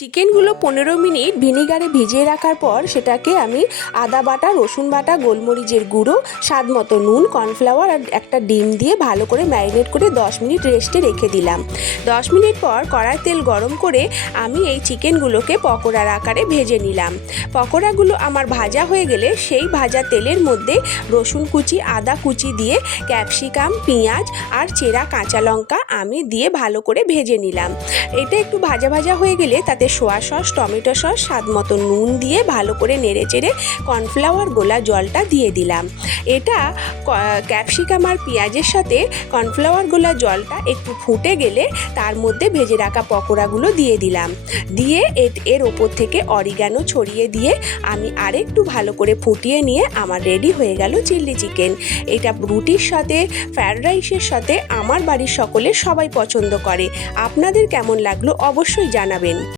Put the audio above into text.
চিকেনগুলো 15 মিনিট ভিনিগারে ভিজিয়ে রাখার পর সেটাকে আমি আদা বাটা, রসুন বাটা, গোলমরিচের গুঁড়ো, স্বাদ মতো নুন, কর্নফ্লাওয়ার আর একটা ডিম দিয়ে ভালো করে ম্যারিনেট করে 10 মিনিট রেস্টে রেখে দিলাম। 10 মিনিট পর কড়াই তেল গরম করে আমি এই চিকেনগুলোকে পকোড়ার আকারে ভেজে নিলাম। পকোড়াগুলো আমার ভাজা হয়ে গেলে সেই ভাজা তেলের মধ্যে রসুন কুচি, আদা কুচি দিয়ে ক্যাপসিকাম, পেঁয়াজ আর চেরা কাঁচা লঙ্কা আমি দিয়ে ভালো করে ভেজে নিলাম। এটা একটু ভাজা ভাজা হয়ে গেলে তাতে সোয়া সস, টমেটো সস, স্বাদ মতো নুন দিয়ে ভালো করে নেড়েচেড়ে কর্নফ্লাওয়ার গোলা জলটা দিয়ে দিলাম। এটা ক্যাপসিকাম আর পেঁয়াজের সাথে কর্নফ্লাওয়ার গোলা জলটা একটু ফুটে গেলে তার মধ্যে ভেজে রাখা পকোড়াগুলো দিয়ে দিলাম। দিয়ে এর ওপর থেকে অরিগানো ছড়িয়ে দিয়ে আমি আরেকটু ভালো করে ফুটিয়ে নিয়ে আমার রেডি হয়ে গেল চিলি চিকেন। এটা রুটির সাথে, ফ্রায়েড রাইসের সাথে আমার বাড়ির সকলে সবাই পছন্দ করে। আপনাদের কেমন লাগলো অবশ্যই জানাবেন।